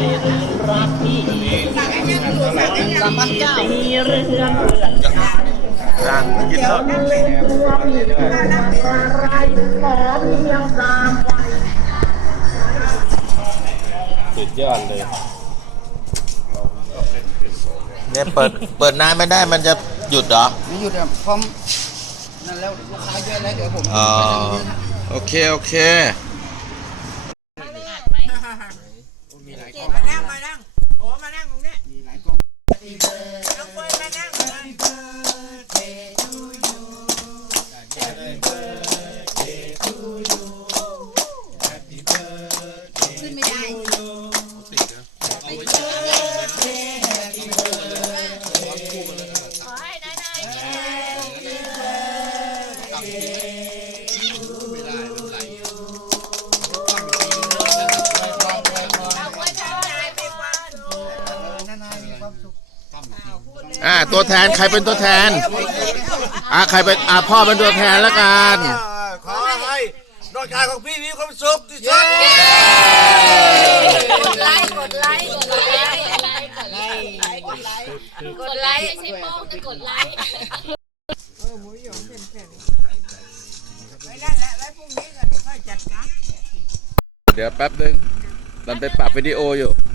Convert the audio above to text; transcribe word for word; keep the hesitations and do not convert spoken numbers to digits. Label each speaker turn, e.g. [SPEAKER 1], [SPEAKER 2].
[SPEAKER 1] รักพี่สามพันเก้ามีเรือนเรือน
[SPEAKER 2] ร่างกินแล้ว
[SPEAKER 3] สุดยอดเลย
[SPEAKER 2] เนี่ยเปิดเปิดนานไม่ได้มันจะหยุดเหรอ
[SPEAKER 1] ไม่หยุดอ่ะพร้อมนั่นแล้วลูกค้าเยอะแล้วเดี๋ยวผม
[SPEAKER 2] อ๋อโอเคโอเค
[SPEAKER 4] มานั่งมานั่งโอ้มานั่งตรงนี้น้องเฟิร์นมานั่งมาขึ้นไม่ได้ขอให้นายนาย
[SPEAKER 2] อ่าตัวแทนใครเป็นตัวแทนอ่าใครเป็นอ่าพ่อเป็นตัวแทนแล้วกัน
[SPEAKER 5] ขอให้น้องชายของพี่มีความสุขที่สุด
[SPEAKER 4] กดไลค์กดไลค์กดไลค์กดไลค์กดไลค์กดไลค์กดไลค์ไม่ใช่โป้งแต่กดไลค์เออหมูหยองเป็นแผ่นไว้นั่นแหละไว้พรุ่งนี้กันค่อยจัดการ
[SPEAKER 2] เดี๋ยวแป๊บนึงมันไปปรับวิดีโออยู่